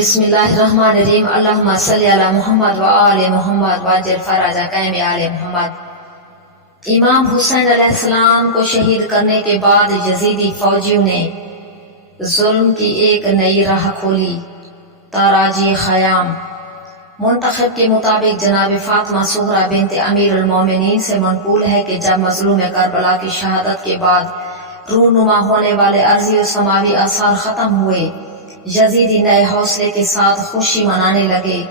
بسم اللہ الرحمن الرحیم اللہم صلی علی محمد و آل محمد واجل فرج قائم آل محمد۔ امام حسین علیہ السلام کو شہید کرنے کے بعد یزیدی فوجیوں نے ظلم کی ایک نئی راہ کھولی۔ تاراجی خیام منتخب کے مطابق جناب فاطمہ زہرا بنت امیر المومنین سے منقول ہے کہ جب مظلوم کربلا کی شہادت کے بعد رونما ہونے والے ارضی و سماوی آثار ختم ہوئے، یزیدی نئے حوصلے کے ساتھ خوشی منانے لگے۔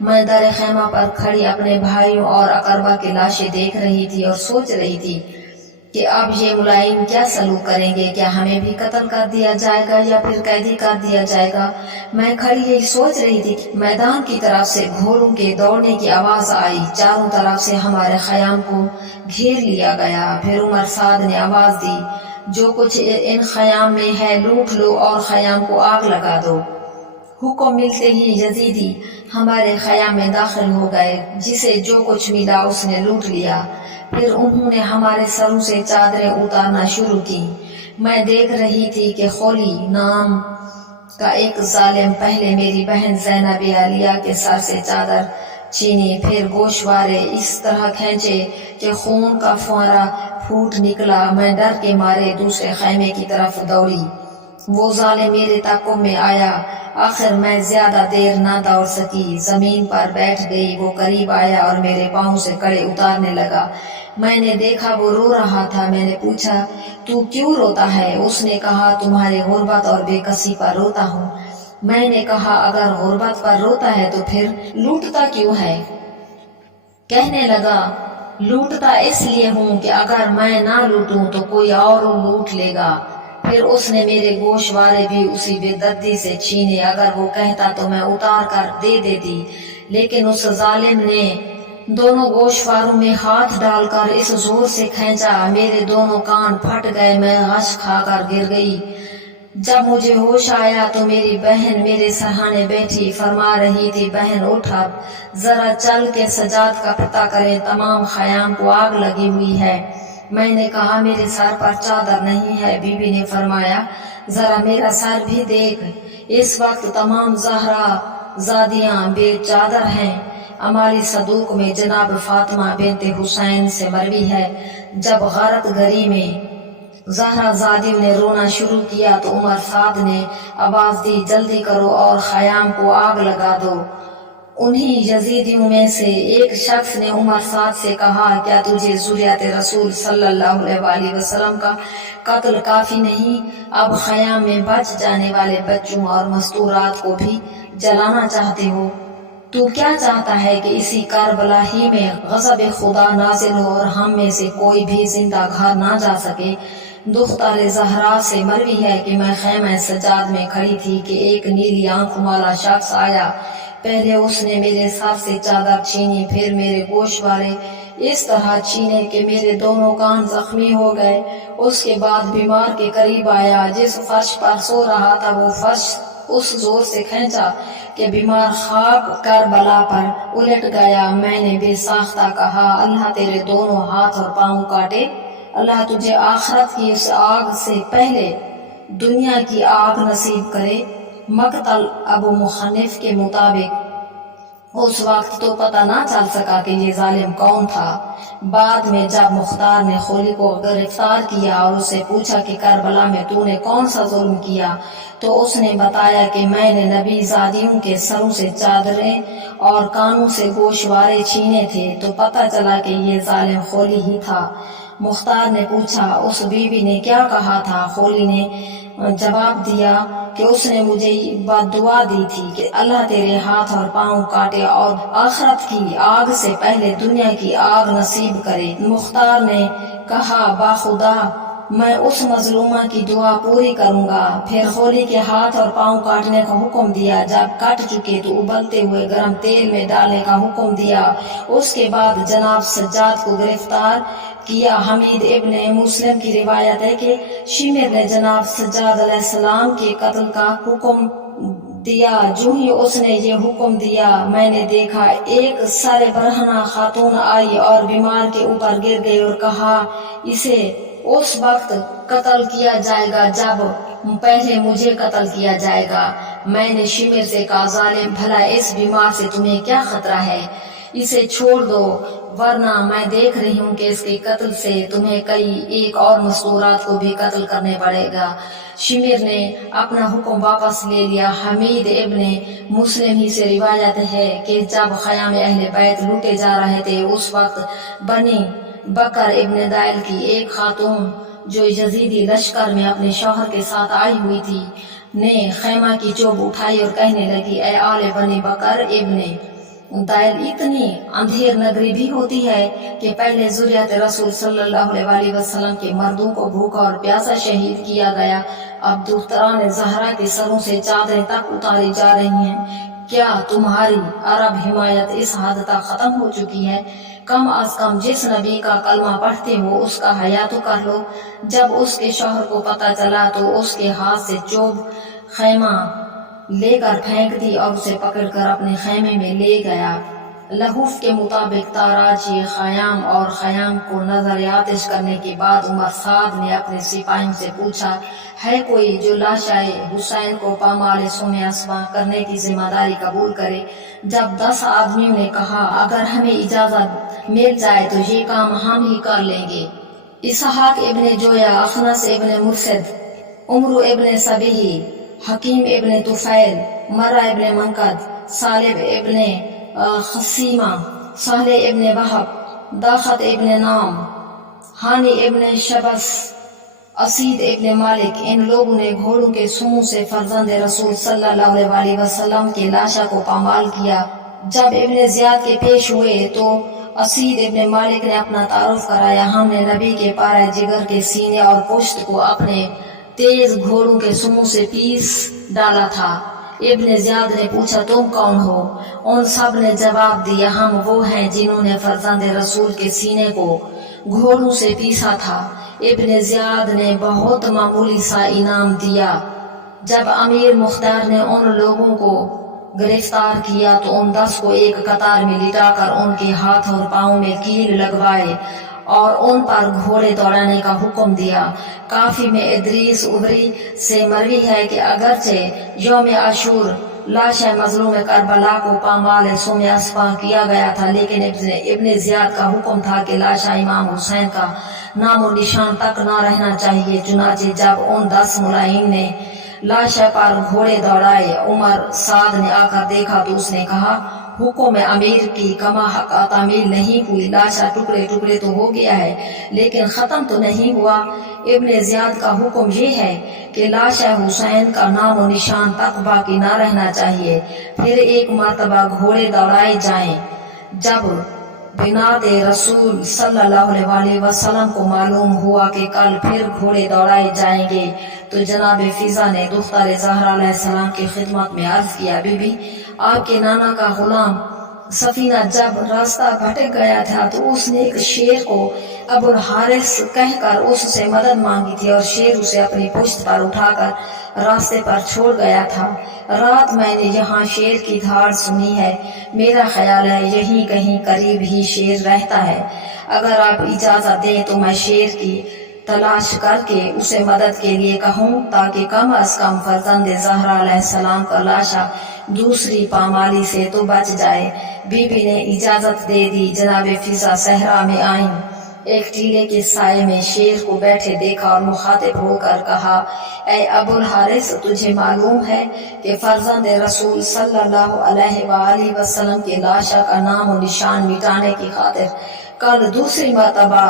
میں در خیمہ پر کھڑی اپنے بھائیوں اور اقربا کی لاشیں دیکھ رہی تھی اور سوچ رہی تھی کہ اب یہ ملائم کیا سلوک کریں گے، کیا ہمیں بھی قتل کر دیا جائے گا یا پھر قیدی کر دیا جائے گا۔ میں کھڑی یہی سوچ رہی تھی کہ میدان کی طرف سے گھوڑوں کے دوڑنے کی آواز آئی، چاروں طرف سے ہمارے خیام کو گھیر لیا گیا۔ پھر عمر سعد نے آواز دی، جو کچھ ان خیام میں ہے لوٹ لو اور خیام کو آگ لگا دو۔ حکم ملتے ہی یزیدی ہمارے خیام میں داخل ہو گئے، جسے جو کچھ ملا اس نے لوٹ لیا۔ پھر انہوں نے ہمارے سروں سے چادریں اتارنا شروع کی۔ میں دیکھ رہی تھی کہ خولی نام کا ایک ظالم پہلے میری بہن زینب عالیہ کے سر سے چادر چھینی، پھر گوشوارے اس طرح کھینچے کہ خون کا فوارہ پھوٹ نکلا۔ میں ڈر کے مارے دوسرے خیمے کی طرف دوڑی۔ وہ ظالم میرے تعاقب میں آیا۔ آخر میں زیادہ دیر نہ دوڑ سکی، زمین پر بیٹھ گئی۔ وہ قریب آیا اور میرے پاؤں سے کڑے اتارنے لگا۔ میں نے دیکھا وہ رو رہا تھا۔ میں نے پوچھا، تو کیوں روتا ہے؟ اس نے کہا، تمہاری غربت اور بے کسی پر روتا ہوں۔ میں نے کہا، اگر غربت پر روتا ہے تو پھر لوٹتا کیوں ہے؟ کہنے لگا، لوٹتا اس لیے ہوں کہ اگر میں نہ لوٹوں تو کوئی اور لوٹ لے گا۔ پھر اس نے میرے گوشوارے بھی اسی بے دردی سے چھینے۔ اگر وہ کہتا تو میں اتار کر دے دیتی، لیکن اس ظالم نے دونوں گوشواروں میں ہاتھ ڈال کر اس زور سے کھینچا، میرے دونوں کان پھٹ گئے۔ میں غش کھا کر گر گئی۔ جب مجھے ہوش آیا تو میری بہن میرے سرہانے بیٹھی فرما رہی تھی، بہن اٹھ، اب ذرا چل کے سجاد کا پتہ کریں، تمام خیام کو آگ لگی ہوئی ہے۔ میں نے کہا، میرے سر پر چادر نہیں ہے۔ بی بی نے فرمایا، ذرا میرا سر بھی دیکھ۔ اس وقت تمام زہرا زادیاں بے چادر ہیں۔ امالی صدوق میں جناب فاطمہ بنت حسین سے مروی ہے، جب غارت گری میں زہرا زادیوں نے رونا شروع کیا تو عمر سعد نے آواز دی، جلدی کرو اور خیام کو آگ لگا دو۔ انہی یزیدیوں میں سے ایک شخص نے عمر سعد سے کہا، کیا تجھے ذریت رسول صلی اللہ علیہ وآلہ وسلم کا قتل کافی نہیں؟ اب خیام میں بچ جانے والے بچوں اور مستورات کو بھی جلانا چاہتے ہو؟ تو کیا چاہتا ہے کہ اسی کربلا ہی میں غضب خدا نازل ہو اور ہم میں سے کوئی بھی زندہ گھر نہ جا سکے؟ دختر زہرا سے مروی ہے کہ میں خیمہ سجاد میں کھڑی تھی کہ ایک نیلی آنکھوں والا شخص آیا۔ پہلے اس نے میرے سر سے چادر چھینی، پھر میرے گوشوارے اس طرح چھینے کہ میرے دونوں کان زخمی ہو گئے۔ اس کے بعد بیمار کے قریب آیا، جس فرش پر سو رہا تھا وہ فرش اس زور سے کھینچا کہ بیمار خاک کربلا پر الٹ گیا۔ میں نے بے ساختہ کہا، اللہ تیرے دونوں ہاتھ اور پاؤں کاٹے، اللہ تجھے آخرت کی اس آگ سے پہلے دنیا کی آگ نصیب کرے۔ مقتل ابو مخنف کے مطابق اس وقت تو پتہ نہ چل سکا کہ یہ ظالم کون تھا۔ بعد میں جب مختار نے خولی کو گرفتار کیا اور اسے پوچھا کہ کربلا میں تو نے کون سا ظلم کیا، تو اس نے بتایا کہ میں نے نبی زادیوں کے سروں سے چادریں اور کانوں سے گوشوارے چھینے تھے، تو پتہ چلا کہ یہ ظالم خولی ہی تھا۔ مختار نے پوچھا، اس بی بی نے کیا کہا تھا؟ خولی نے جواب دیا کہ اس نے مجھے بد دعا دی تھی کہ اللہ تیرے ہاتھ اور پاؤں کاٹے اور آخرت کی آگ سے پہلے دنیا کی آگ نصیب کرے۔ مختار نے کہا، باخدا میں اس مظلومہ کی دعا پوری کروں گا۔ پھر خولی کے ہاتھ اور پاؤں کاٹنے کا حکم دیا۔ جب کٹ چکے تو ابلتے ہوئے گرم تیل میں ڈالنے کا حکم دیا۔ اس کے بعد جناب سجاد کو گرفتار کیا۔ حمید ابن مسلم کی روایت ہے کہ شمر نے جناب سجاد علیہ السلام کے قتل کا حکم دیا۔ جو ہی اس نے یہ حکم دیا، میں نے دیکھا ایک سر برہنہ خاتون آئی اور بیمار کے اوپر گر گئی اور کہا، اسے اس وقت قتل کیا جائے گا جب پہلے مجھے قتل کیا جائے گا۔ میں نے شمر سے کہا ظالم بھلا اس بیمار سے تمہیں کیا خطرہ ہے، اسے چھوڑ دو ورنہ میں دیکھ رہی ہوں کہ اس کے قتل سے تمہیں کئی ایک اور مستورات کو بھی قتل کرنے پڑے گا۔ شمر نے اپنا حکم واپس لے لیا۔ حمید ابن مسلم ہی سے روایت ہے کہ جب خیام اہل بیت لوٹے جا رہے تھے اس وقت بنی بکر ابن دائل کی ایک خاتون جو یزیدی لشکر میں اپنے شوہر کے ساتھ آئی ہوئی تھی نے خیمہ کی چوب اٹھائی اور کہنے لگی اے آل بنی بکر ابن دائل، اتنی اندھیر نگری بھی ہوتی ہے کہ پہلے ذریت رسول صلی اللہ علیہ وسلم کے مردوں کو بھوکا اور پیاسا شہید کیا گیا، اب دختران زہرا کے سروں سے چادریں تک اتاری جا رہی ہیں، کیا تمہاری عرب حمایت اس حد تک ختم ہو چکی ہے؟ کم از کم جس نبی کا کلمہ پڑھتے ہو اس کا حیا تو کر لو۔ جب اس کے شوہر کو پتہ چلا تو اس کے ہاتھ سے چوب خیمہ لے کر پھینک دی اور اسے پکڑ کر اپنے خیمے میں لے گیا۔ لحوف کے مطابق تاراجی خیام اور خیام کو نظر آتش کرنے کے بعد عمر سعد نے اپنے سپاہیوں سے پوچھا ہے کوئی جو لاشائے حسین کو پامال سوم اسباں کرنے کی ذمہ داری قبول کرے؟ جب 10 آدمیوں نے کہا اگر ہمیں اجازت مل جائے تو یہ کام ہم ہی کر لیں گے۔ اسحاق ابن جویا، اخنس ابن مرسد، عمرو ابن سبیہی، حکیم ابن طفیل، مرہ ابن منقد، صالب ابن خسیمہ، صالح ابن وہب، داخت ابن نام، ہانی ابن شبس، اسید ابن مالک، ان لوگوں نے گھوڑوں کے سموں سے فرزند رسول صلی اللہ علیہ وسلم کی لاشا کو پامال کیا۔ جب ابن زیاد کے پیش ہوئے تو اسید ابن مالک نے اپنا تعارف کرایا، ہم نے نبی کے پارے جگر کے سینے اور پشت کو اپنے تیز گھوڑوں کے سموں سے پیس ڈالا تھا۔ ابن زیاد نے پوچھا تم کون ہو؟ ان سب نے جواب دیا ہم وہ ہیں جنہوں نے فرزند رسول کے سینے کو گھوڑوں سے پیسا تھا۔ ابن زیاد نے بہت معمولی سا انعام دیا۔ جب امیر مختار نے ان لوگوں کو گرفتار کیا تو ان 10 کو ایک قطار میں لٹا کر ان کے ہاتھ اور پاؤں میں کیل لگوائے اور ان پر گھوڑے دوڑانے کا حکم دیا۔ کافی میں ادریس عبری سے مروی ہے کہ اگرچہ یوم عاشور لاشہ مظلوم کربلا کو پامال سوم اسباں کیا گیا تھا لیکن ابن زیاد کا حکم تھا کہ لاشہ امام حسین کا نام و نشان تک نہ رہنا چاہیے۔ چنانچہ جب ان 10 ملائین نے لاشہ پر گھوڑے دوڑائے، عمر سعد نے آ کر دیکھا تو اس نے کہا حکم امیر کی کما حق تعمیل نہیں ہوئی، لاشا ٹکڑے ٹکڑے تو ہو گیا ہے لیکن ختم تو نہیں ہوا۔ ابن زیاد کا حکم یہ ہے کہ لاشا حسین کا نام و نشان تک باقی نہ رہنا چاہیے۔ پھر ایک مرتبہ گھوڑے دوڑائے جائیں۔ جب بنات رسول صلی اللہ علیہ وسلم کو معلوم ہوا کہ کل پھر گھوڑے دوڑائے جائیں گے تو جناب فضا نے دختر زہرا علیہ السلام کی خدمت میں عرض کیا بی بی آپ کے نانا کا غلام سفینہ جب راستہ بھٹک گیا تھا تو اس نے ایک شیر کو ابو الحارث کہہ کر اس سے مدد مانگی تھی اور شیر اسے اپنی پشت پر اٹھا کر راستے پر چھوڑ گیا تھا۔ رات میں نے یہاں شیر کی دھاڑ سنی ہے، میرا خیال ہے یہیں کہیں قریب ہی شیر رہتا ہے، اگر آپ اجازت دیں تو میں شیر کی تلاش کر کے اسے مدد کے لیے کہوں تاکہ کم از کم فرزند زہرا علیہ السلام کا لاشا دوسری پامالی سے تو بچ جائے۔ بی بی نے اجازت دے دی۔ جناب فضا صحرا میں آئیں، ایک ٹیلے کے سائے میں شیر کو بیٹھے دیکھا اور مخاطب ہو کر کہا اے ابو الحارث تجھے معلوم ہے کہ فرزند رسول صلی اللہ علیہ وآلہ وسلم کے لاشا کا نام و نشان مٹانے کی خاطر کل دوسری مرتبہ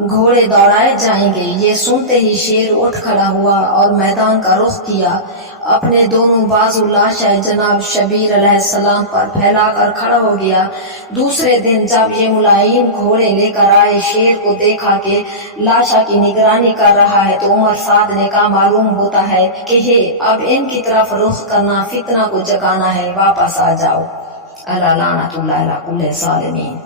گھوڑے دوڑائے جائیں گے۔ یہ سنتے ہی شیر اٹھ کھڑا ہوا اور میدان کا رخ کیا، اپنے دونوں بازو لاشا جناب شبیر علیہ السلام پر پھیلا کر کھڑا ہو گیا۔ دوسرے دن جب یہ ملائین گھوڑے لے کر آئے، شیر کو دیکھا کہ لاشا کی نگرانی کر رہا ہے تو عمر سعد نے کہا معلوم ہوتا ہے کہ اب ان کی طرف رخ کرنا فتنہ کو جگانا ہے، واپس آ جاؤ۔ اللہ لعنت اللہ علی کل ظالمین۔